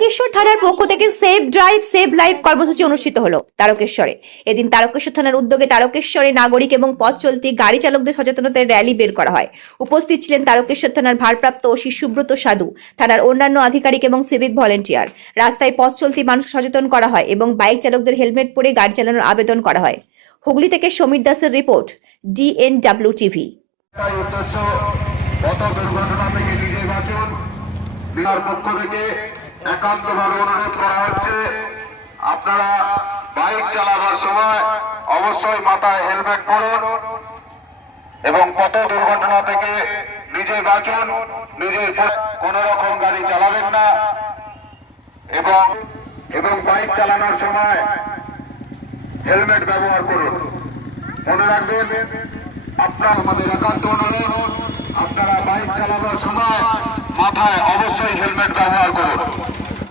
তারকেশ্বর থানার পক্ষ থেকে সেভ ড্রাইভ, সেভ লাইফ কর্মসূচি অনুষ্ঠিত হলো তারকেশ্বরে। এদিন তারকেশ্বর থানার উদ্যোগে তারকেশ্বরে নাগরিক এবং পথ চলতি গাড়ি চালকদের সচেতনতার র্যালি বের করা হয়। উপস্থিত ছিলেন তারকেশ্বর থানার ভারপ্রাপ্ত ওসি সুব্রত সাধু, থানার অন্যান্য আধিকারিক এবং সিভিক ভলেন্টিয়ার। রাস্তায় পথ চলতি মানুষ সচেতন করা হয় এবং বাইক চালকদের হেলমেট পরে গাড়ি চালানোর আবেদন করা হয়। হুগলি থেকে সমীর দাসের রিপোর্ট, ডিএনডাব্লিউ টিভি। দুর্ঘটনা থেকে নিজে বাঁচুন। বিহার পক্ষ থেকে একান্তভাবে অনুরোধ করা হচ্ছে, আপনারা বাইক চালাবার সময় অবশ্যই মাথায় হেলমেট পরুন এবং পথ দুর্ঘটনা থেকে নিজে বাঁচুন নিজের কোন রকম গাড়ি চালাবেন না। এবং এবং বাইক চালানোর সময় হেলমেট ব্যবহার করুন। মনে রাখবেন, আপনার আমাদের একান্ত অনুরোধ, আপনারা বাইক চালানোর সময় মাথায় অবশ্যই হেলমেট